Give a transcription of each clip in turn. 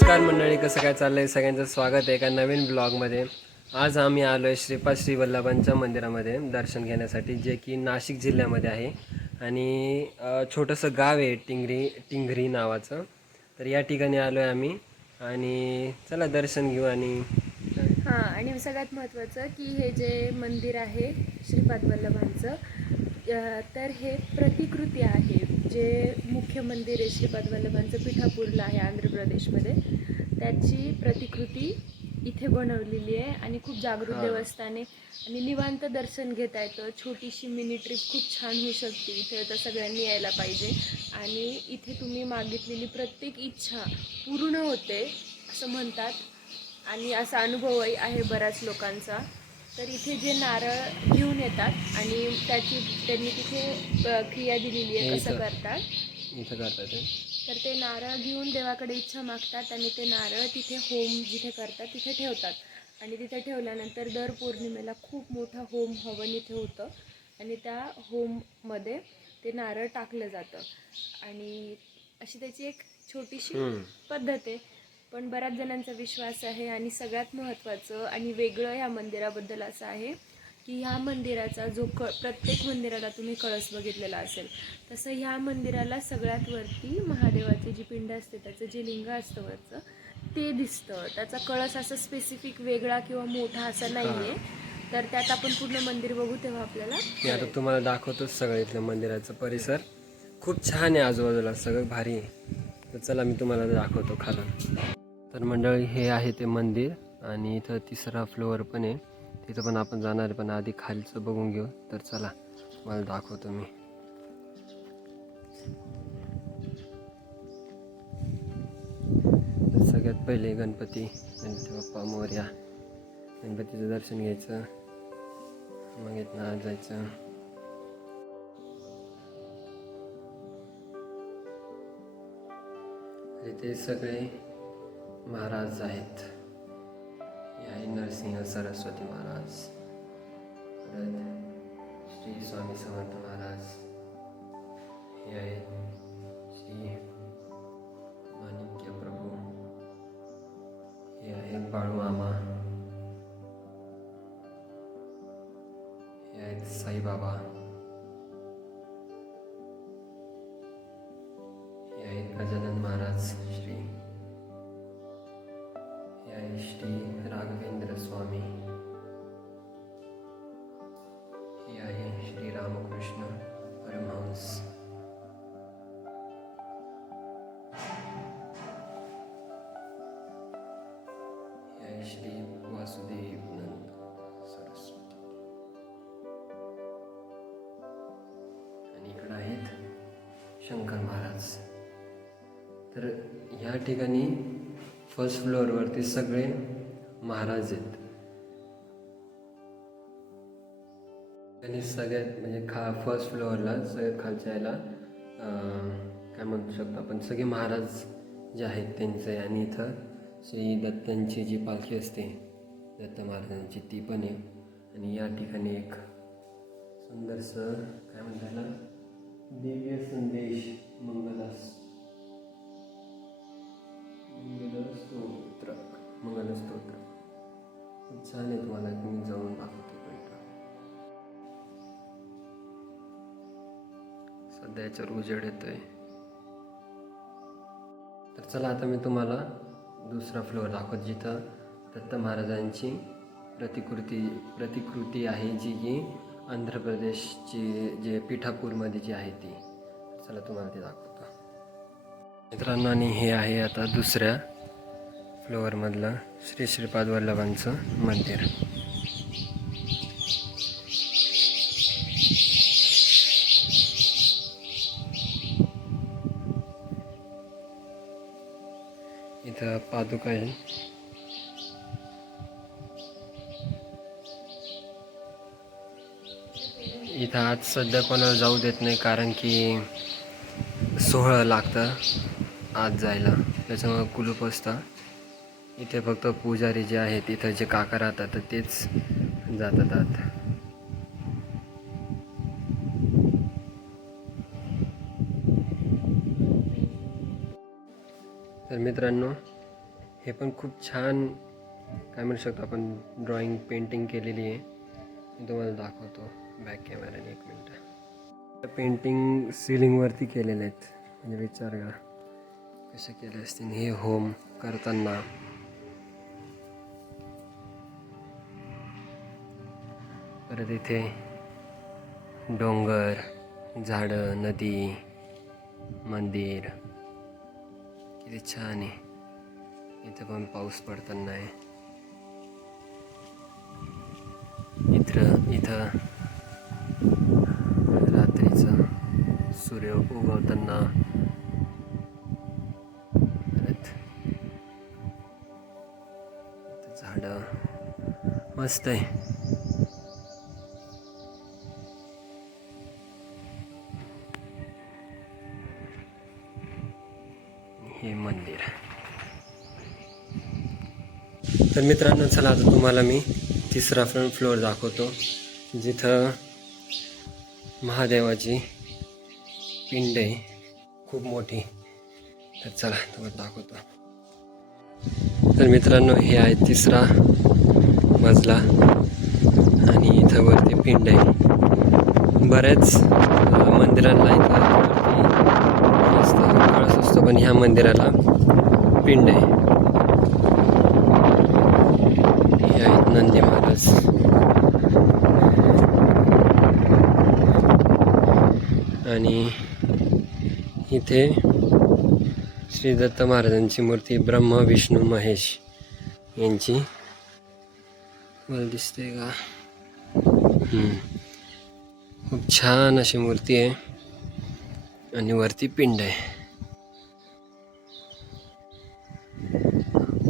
नमस्कार मंडळी, कसं काय चाललंय? सगळ्यांचं स्वागत आहे एका नवीन ब्लॉगमध्ये. आज आम्ही आलो आहे श्रीपाद श्री वल्लभांच्या मंदिरामध्ये दर्शन घेण्यासाठी, जे की नाशिक जिल्ह्यामध्ये आहे. आणि छोटंसं गाव आहे टिंगरी नावाचं. तर या ठिकाणी आलो आहे आम्ही आणि चला दर्शन घेऊ. आणि सगळ्यात महत्त्वाचं की हे जे मंदिर आहे श्रीपाद वल्लभांचं, तर हे प्रतिकृती आहे. जे मुख्य मंदिर आहे श्रीपाद वल्लभांचं पिठापूरला आहे आंध्र प्रदेशमध्ये, त्याची प्रतिकृती इथे बनवलेली आहे. आणि खूप जागृत देवस्थान आहे आणि निवांत दर्शन घेता येतं. छोटीशी मिनी ट्रिप खूप छान होऊ शकते इथे, तर सगळ्यांनी यायला पाहिजे. आणि इथे तुम्ही मागितलेली प्रत्येक इच्छा पूर्ण होते असं म्हणतात आणि असा अनुभवही आहे बऱ्याच लोकांचा. तर इथे जे नारळ घेऊन येतात आणि त्यांनी तिथे क्रिया दिलेली आहे कसं करतात. तर ते नारळ घेऊन देवाकडे इच्छा मागतात आणि ते नारळ तिथे होम जिथे करतात तिथे ठेवतात. आणि तिथे ठेवल्यानंतर दर पौर्णिमेला खूप मोठा होम हवन इथे होतं आणि त्या होममध्ये ते नारळ टाकलं जातं. आणि अशी त्याची एक छोटीशी पद्धत आहे. पण बऱ्याच जणांचा विश्वास आहे. आणि सगळ्यात महत्त्वाचं आणि वेगळं ह्या मंदिराबद्दल असं आहे की ह्या मंदिराचा जो प्रत्येक मंदिराला तुम्ही कळस बघितलेला असेल, तसं ह्या मंदिराला सगळ्यात वरती महादेवाची जी पिंड असते, त्याचं जे लिंग असतं वरचं, ते दिसतं. त्याचा कळस असं स्पेसिफिक वेगळा किंवा मोठा असा नाही आहे. तर त्यात आपण पूर्ण मंदिर बघू तेव्हा आपल्याला आता तुम्हाला दाखवतोच सगळं. इथलं मंदिराचं परिसर खूप छान आहे, आजूबाजूला सगळं भारी आहे. तर चला मी तुम्हाला दाखवतो खालून. तर मंडळी, हे आहे ते मंदिर आणि इथं 3रा फ्लोअर पण आहे. तिथं पण आपण जाणार आहे, पण आधी खालचं बघून घेऊ. तर चला मला दाखवतो मी. तर सगळ्यात पहिले गणपती बाप्पा मोरया, गणपतीचं दर्शन घ्यायचं, मग इथनं आज जायचं. इथे सगळे महाराज आहेत. हे आहे नरसिंह सरस्वती महाराज, श्री स्वामी समर्थ महाराज, हे आहेत श्री माणिक्य प्रभू, हे आहेत बाळूमामा, हे आहेत साईबाबा, हे आहेत गजानन महाराज श्री, हे आहे श्री राघवेंद्र स्वामी, हे आहे श्री रामकृष्ण परमहंस, हे आहे श्री वासुदेवानंद सरस्वती. आणि इकडे आहेत शंकर महाराज. तर ह्या ठिकाणी फर्स्ट फ्लोअरवरती सगळे महाराज आहेत. आणि सगळ्यात म्हणजे फर्स्ट फ्लोअरला सगळ्यात खालच्या याला काय म्हणू शकतो आपण, सगळे महाराज जे आहेत त्यांचे. आणि इथं श्री दत्तांची जी पालखी असते, दत्त महाराजांची, ती पण आहे. आणि या ठिकाणी एक सुंदरसं काय म्हणतात ना, दिव्य संदेश मंगलस्तोत्र खूप छान आहे. तुम्हाला मी जाऊन दाखवतो. सध्या याच्यावर उजेड येतोय. तर चला आता मी तुम्हाला 2रा फ्लोअर दाखवतो, जिथं दत्त महाराजांची प्रतिकृती आहे, जी की आंध्र प्रदेशची जे पिठापूरमध्ये जी आहे ती. चला तुम्हाला ते दाखवतो मित्रांनो. आणि हे आहे आता 2ऱ्या फ्लोअरमधलं श्री श्रीपाद वल्लभांचं मंदिर. इथं पादुका आहे. इथं आज सध्या कोणाला जाऊ देत नाही, कारण की सोहळं लागतं आज जायला, त्याच्यामुळे कुलूप असतं. इथे फक्त पुजारी जे आहेत, इथं जे काका राहतात, तर तेच जातात आत. तर मित्रांनो, हे पण खूप छान काय म्हणू शकतो आपण ड्रॉइंग पेंटिंग केलेली आहे. मी तुम्हाला दाखवतो बॅक कॅमेराने. 1 मिनटं. पेंटिंग सिलिंगवरती केलेले आहेत. म्हणजे विचार करा कसे केले असतील हे होम करताना. परत इथे डोंगर, झाडं, नदी, मंदिर किती छान आहे. इथं पण पाऊस पडताना आहे. इथं रात्रीचं सूर्य उगवताना. परत झाडं मस्त आहे. हे मंदिर. तर मित्रांनो चला आता तुम्हाला मी 3रा फ्लोअर दाखवतो जिथं महादेवाची पिंड आहे खूप मोठी. तर चला तुम्हाला दाखवतो. तर मित्रांनो हे आहे 3रा मजला आणि इथं वरती पिंड आहे. बऱ्याच मंदिरांना इथं वरती कळस असतो पण ह्या मंदिराला पिंड आहे. हे आहेत नंदी महाराज. आणि इथे श्री दत्त महाराजांची मूर्ती ब्रह्मा विष्णू महेश यांची मला दिसते का. खूप छान अशी मूर्ती आहे आणि वरती पिंड आहे.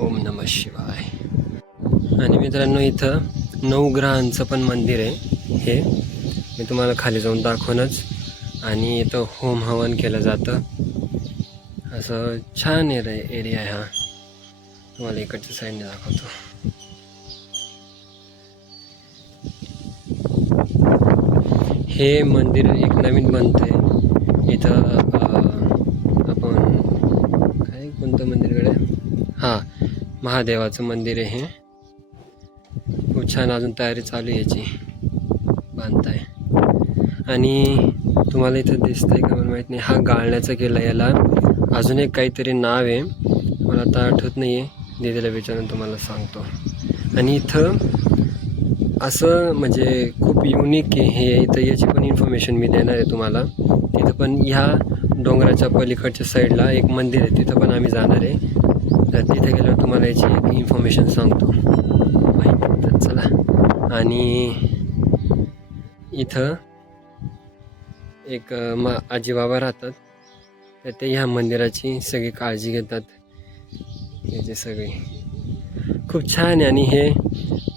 ओम नमः शिवाय. आणि मित्रांनो इथं 9 ग्रहांचं पण मंदिर आहे. हे मी तुम्हाला खाली जाऊन दाखवूनच. आणि इथं होम हवन केलं जातं. असं छान एरिया आहे हा. तुम्हाला इकडच्या साईडने दाखवतो. हे मंदिर एक नवीन बनते इथं. आपण काय कोणतं मंदिरकडे महादेवाचं मंदिर आहे हे. खूप छान अजून तयारी चालू आहे याची, बांधताय. आणि तुम्हाला इथं दिसतंय का मला माहीत नाही. हा गाळण्याचा किल्ला. याला अजून एक काहीतरी नाव आहे मला आता आठवत नाही आहे. दीदीला विचारून तुम्हाला सांगतो. आणि इथं असं म्हणजे खूप युनिक आहे हे. इथं याची पण इन्फॉर्मेशन मी देणार आहे तुम्हाला. तिथं पण ह्या डोंगराच्या पलीकडच्या साईडला एक मंदिर आहे. तिथं पण आम्ही जाणार आहे. तर तिथे गेल्यावर तुम्हाला याची एक इन्फॉर्मेशन सांगतो माहिती. तर चला. आणि इथं एक आजी बाबा राहतात. तर ते ह्या मंदिराची सगळी काळजी घेतात. याचे सगळे खूप छान आहे. आणि हे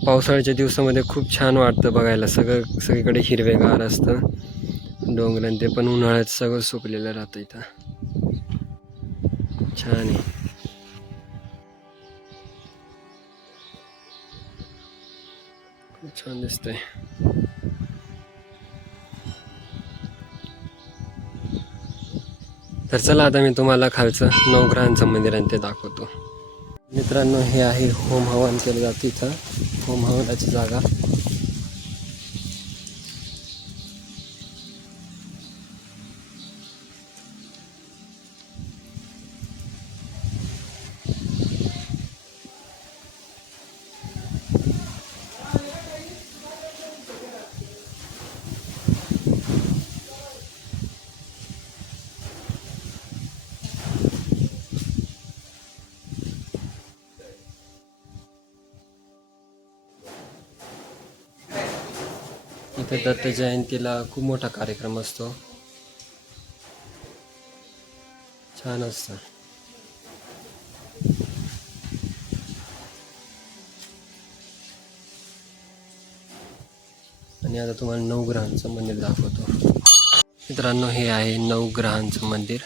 पावसाळ्याच्या दिवसामध्ये खूप छान वाटतं बघायला. सगळीकडे हिरवेगार असतं डोंगरान. ते पण उन्हाळ्यात सगळं सुकलेलं राहतं इथं. छान आहे. खूप छान दिसतंय. तर चला आता मी तुम्हाला खालचं 9 ग्रहांचं मंदिर आणि ते दाखवतो. मित्रांनो हे आहे होम हवन केलं जातं इथं. होम हवनाची जागा. इथे दत्त जयंतीला खूप मोठा कार्यक्रम असतो. छान असतं. आणि आता तुम्हाला 9 ग्रहांचं मंदिर दाखवतो. मित्रांनो हे आहे 9 ग्रहांचं मंदिर.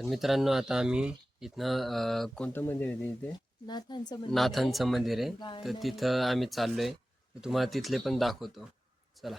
तर मित्रांनो आता आम्ही इथनं कोणतं मंदिर आहे ते इथे नाथांचं मंदिर आहे. नाथांचं मंदिर आहे. तर गाणं तिथं आम्ही चाललोय. तर तुम्हाला तिथले पण दाखवतो. चला.